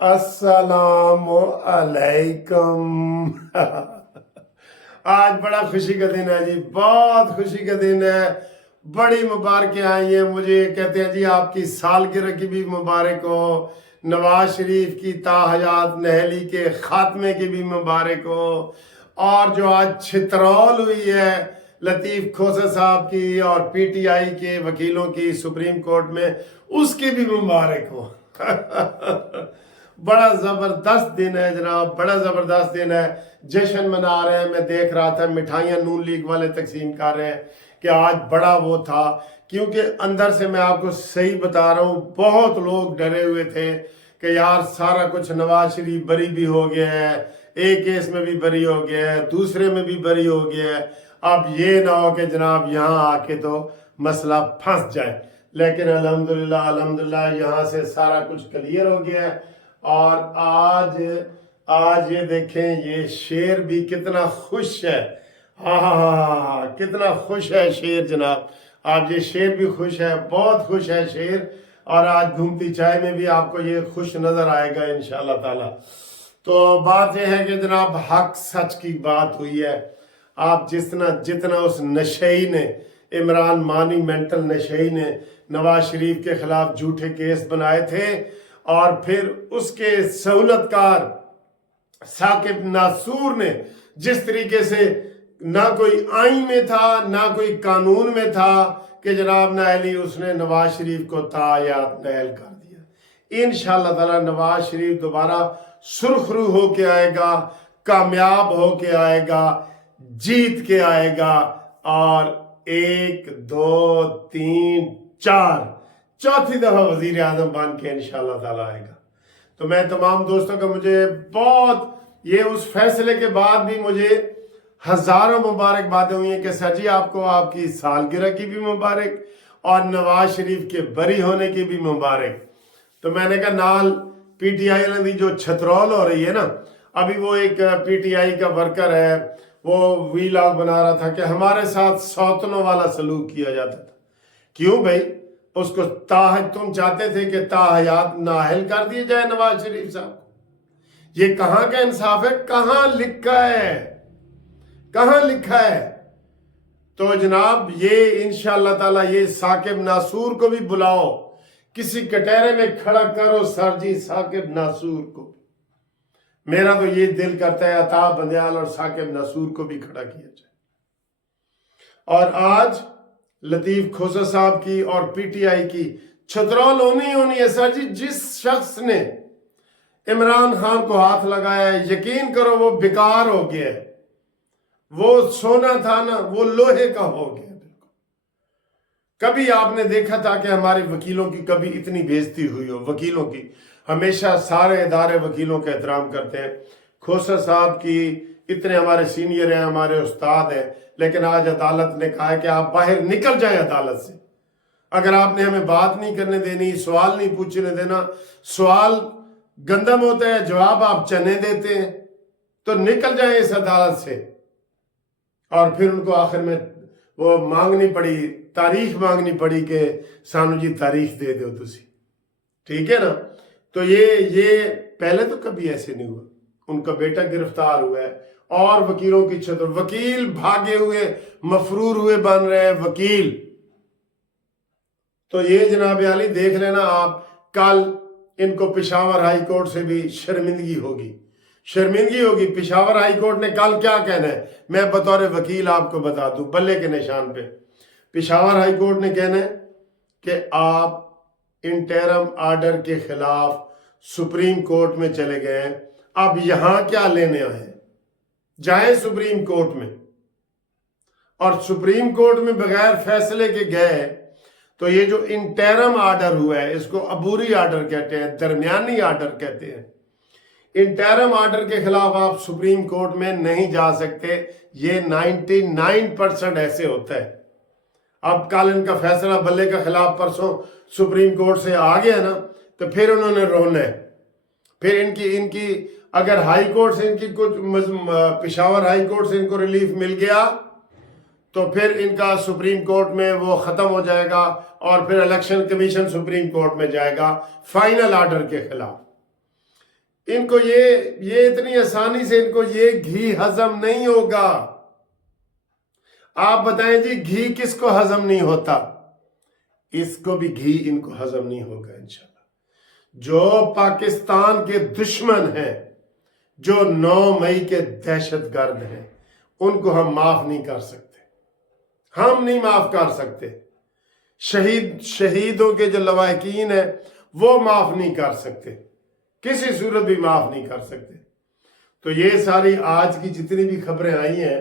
अस्सलाम अलैकुम। आज बड़ा खुशी का दिन है जी, बहुत खुशी का दिन है। बड़ी मुबारकें आई हैं मुझे। कहते हैं जी आपकी सालगिरह की भी मुबारक हो, नवाज शरीफ की ताहयात नहली के खात्मे की भी मुबारक हो, और जो आज छितरौल हुई है लतीफ़ खोसा साहब की और पीटीआई के वकीलों की सुप्रीम कोर्ट में, उसकी भी मुबारक हो। बड़ा ज़बरदस्त दिन है जनाब, बड़ा ज़बरदस्त दिन है। जश्न मना रहे हैं, मैं देख रहा था मिठाइयाँ नून लीग वाले तकसीम कर रहे हैं कि आज बड़ा वो था। क्योंकि अंदर से मैं आपको सही बता रहा हूँ, बहुत लोग डरे हुए थे कि यार सारा कुछ नवाज शरीफ बरी भी हो गया है, एक केस में भी बरी हो गया है, दूसरे में भी बरी हो गया है। अब ये ना हो कि जनाब यहाँ आके तो मसला फंस जाए। लेकिन अल्हम्दुलिल्लाह अल्हम्दुलिल्लाह यहाँ से सारा कुछ क्लियर हो गया है। और आज आज ये देखें, ये शेर भी कितना खुश है। हाँ हाँ हाँ हाँ हाँ, कितना खुश है शेर जनाब। आज ये शेर भी खुश है, बहुत खुश है शेर। और आज घूमती चाय में भी आपको ये खुश नजर आएगा इंशाल्लाह ताला। तो बात यह है कि जनाब हक सच की बात हुई है। आप जितना जितना उस नशेई ने, इमरान मानी मेंटल नशेई ने नवाज शरीफ के खिलाफ झूठे केस बनाए थे, और फिर उसके सहूलतकार साकिब नासूर ने जिस तरीके से ना कोई आइन में था ना कोई कानून में था कि जनाब नाहली, उसने नवाज शरीफ को तायात नाहल कर दिया। इंशाअल्लाह ताला नवाज शरीफ दोबारा सुरखरू होके आएगा, कामयाब होके आएगा, जीत के आएगा, और 1 2 3 4 चौथी दफा वजीर आजम बन के इंशाअल्लाह ताला आएगा। तो मैं तमाम दोस्तों का, मुझे बहुत ये उस फैसले के बाद भी मुझे हजारों मुबारकबादें हुई हैं कि सर जी आपको आपकी सालगिरह की भी मुबारक और नवाज शरीफ के बरी होने की भी मुबारक। तो मैंने कहा नाल पीटीआई ने जो छतरौल हो रही है ना, अभी वो एक पीटीआई का वर्कर है, वो वीलॉग बना रहा था कि हमारे साथ सौतनों वाला सलूक किया जाता था। क्यों भाई? उसको तुम चाहते थे कि ताहयात नाहल कर दिए जाए नवाज शरीफ साहब को। ये कहां का इंसाफ है? कहां लिखा है? कहां लिखा है? तो जनाब ये इंशाअल्लाह ताला ये साकिब नासूर को भी बुलाओ, किसी कटहरे में खड़ा करो सर जी साकिब नासूर को। मेरा तो ये दिल करता है अता बंदयाल और साकिब नासूर को भी खड़ा किया जाए। और आज लतीफ खोसा साहब की और पीटीआई की छतरौल होनी है सर जी। जिस शख्स ने इमरान खान को हाथ लगाया है, यकीन करो वो बेकार हो गया है। वो सोना था ना, वो लोहे का हो गया बिल्कुल। कभी आपने देखा था कि हमारे वकीलों की कभी इतनी बेइज्जती हुई हो? वकीलों की हमेशा सारे इदारे वकीलों का एहतराम करते हैं। खोसा साहब की इतने हमारे सीनियर हैं, हमारे उस्ताद हैं, लेकिन आज अदालत ने कहा है कि आप बाहर निकल जाएं अदालत से। अगर आपने हमें बात नहीं करने देनी, सवाल नहीं पूछने देना, सवाल गंदम होता है, जवाब आप चने देते हैं, तो निकल जाएं इस अदालत से। और फिर उनको आखिर में वो मांगनी पड़ी, तारीख मांगनी पड़ी कि सानू जी तारीख दे दो तुसी, ठीक है ना। तो ये पहले तो कभी ऐसे नहीं हुआ। उनका बेटा गिरफ्तार हुआ है और वकीलों की छतर, वकील भागे हुए मफरूर हुए बन रहे हैं वकील। तो ये जनाब आली देख लेना आप, कल इनको पेशावर हाई कोर्ट से भी शर्मिंदगी होगी, शर्मिंदगी होगी। पेशावर हाई कोर्ट ने कल क्या कहना है, मैं बतौर वकील आपको बता दूं बल्ले के निशान पे। पेशावर हाई कोर्ट ने कहना है कि आप इंटरम आर्डर के खिलाफ सुप्रीम कोर्ट में चले गए, अब यहां क्या लेने आए? जाए सुप्रीम कोर्ट में, और सुप्रीम कोर्ट में बगैर फैसले के गए तो ये जो इंटरम आर्डर हुआ है इसको अबूरी आर्डर कहते हैं, दरमियानी आर्डर कहते हैं। इंटरम आर्डर के खिलाफ आप सुप्रीम कोर्ट में नहीं जा सकते। ये 99% ऐसे होता है। अब कल इनका फैसला बल्ले के खिलाफ परसों सुप्रीम कोर्ट से आ गया ना, तो फिर उन्होंने रोना है। फिर इनकी अगर हाई कोर्ट से इनकी कुछ पेशावर हाई कोर्ट से इनको रिलीफ मिल गया तो फिर इनका सुप्रीम कोर्ट में वो खत्म हो जाएगा, और फिर इलेक्शन कमीशन सुप्रीम कोर्ट में जाएगा फाइनल आर्डर के खिलाफ। इनको ये इतनी आसानी से इनको ये घी हजम नहीं होगा। आप बताएं जी, घी किसको हजम नहीं होता? इसको भी घी इनको हजम नहीं होगा इंशाल्लाह। जो पाकिस्तान के दुश्मन हैं, जो 9 मई के दहशतगर्द हैं, उनको हम माफ नहीं कर सकते, हम नहीं माफ कर सकते। शहीदों के जो लवाहिकीन है वो माफ नहीं कर सकते, किसी सूरत भी माफ नहीं कर सकते। तो ये सारी आज की जितनी भी खबरें आई हैं,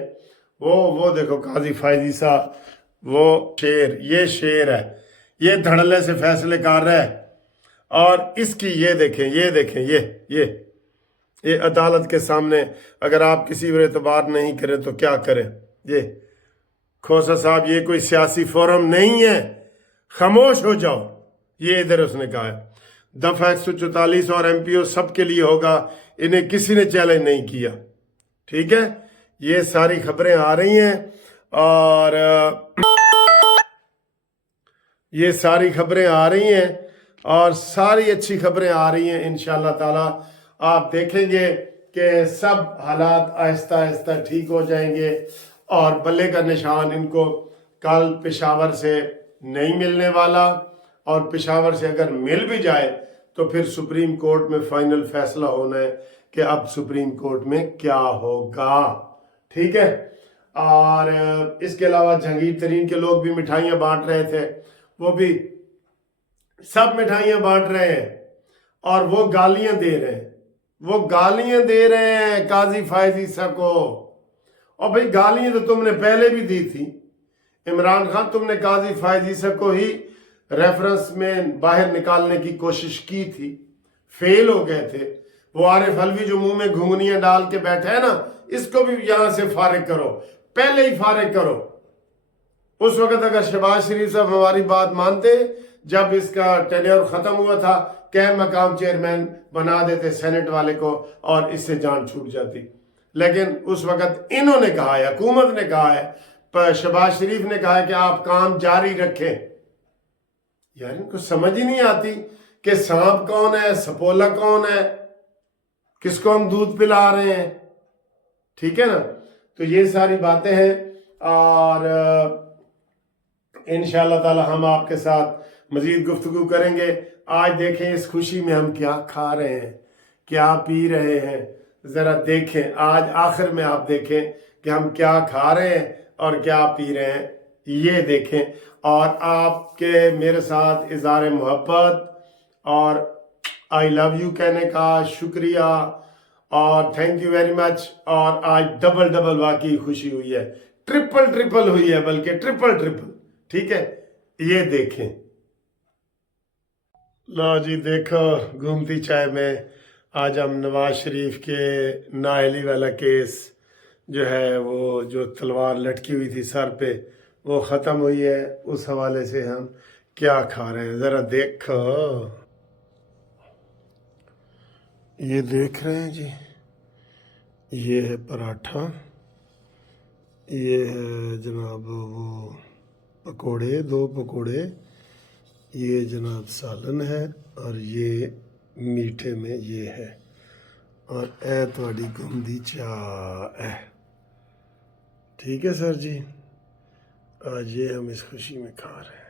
वो देखो काजी फायजी साहब, वो ये शेर है, ये धड़ल्ले से फैसले कर रहा है। और इसकी ये देखें, ये अदालत के सामने अगर आप किसी पर एतबार नहीं करें तो क्या करें। ये खोसा साहब, ये कोई सियासी फोरम नहीं है, खामोश हो जाओ, ये इधर उसने कहा है। दफा 144 और MPO सबके लिए होगा, इन्हें किसी ने चैलेंज नहीं किया। ठीक है, ये सारी खबरें आ रही हैं और ये सारी खबरें आ रही हैं और सारी अच्छी खबरें आ रही हैं। इंशाल्लाह ताला आप देखेंगे कि सब हालात आहिस्ता आहिस्ता ठीक हो जाएंगे और बल्ले का निशान इनको कल पेशावर से नहीं मिलने वाला, और पेशावर से अगर मिल भी जाए तो फिर सुप्रीम कोर्ट में फाइनल फैसला होना है कि अब सुप्रीम कोर्ट में क्या होगा। ठीक है, और इसके अलावा जहांगीर तरीन के लोग भी मिठाइयाँ बांट रहे थे, वो भी सब मिठाइयाँ बांट रहे हैं और वो गालियाँ दे रहे हैं, काजी फायजी साहब को। और भाई गालियाँ तो तुमने पहले भी दी थी, इमरान खान, तुमने काजी फायजी साहब को ही रेफरेंस में बाहर निकालने की कोशिश की थी, फेल हो गए थे। वो आरिफ अलवी जो मुंह में घुंघनियां डाल के बैठा है ना, इसको भी यहां से फारिग करो, पहले ही फारिग करो। उस वक्त अगर शहबाज शरीफ साहब हमारी बात मानते, जब इसका टेन्योर खत्म हुआ था, क्या मकाम चेयरमैन बना देते सेनेट वाले को और इससे जान छूट जाती। लेकिन उस वक्त इन्होंने कहा है, हुकूमत ने कहा है, शहबाज शरीफ ने कहा है कि आप काम जारी रखें। यार इनको समझ ही नहीं आती कि सांप कौन है, सपोला कौन है, किसको हम दूध पिला रहे हैं। ठीक है ना, तो ये सारी बातें हैं और इंशाल्लाह ताला हम आपके साथ मजीद गुफ्तगू करेंगे। आज देखें इस खुशी में हम क्या खा रहे हैं, क्या पी रहे हैं, जरा देखें। आज आखिर में आप देखें कि हम क्या खा रहे हैं और क्या पी रहे हैं, ये देखें। और आपके मेरे साथ इज़हार मोहब्बत और आई लव यू कहने का शुक्रिया और थैंक यू वेरी मच। और आज डबल वाकई खुशी हुई है, ट्रिपल हुई है, बल्कि ट्रिपल। ठीक है, ये देखें। लो जी देखो, घूमती चाय में आज हम नवाज शरीफ के नाअहली वाला केस जो है, वो जो तलवार लटकी हुई थी सर पे, वो ख़त्म हुई है। उस हवाले से हम क्या खा रहे हैं ज़रा देखो। ये देख रहे हैं जी, ये है पराठा, ये है जनाब वो पकोड़े, 2 पकोड़े, ये जनाब सालन है और ये मीठे में ये है, और ए थोड़ी घुमदी चाह है। ठीक है सर जी, आज ये हम इस खुशी में खा रहे हैं।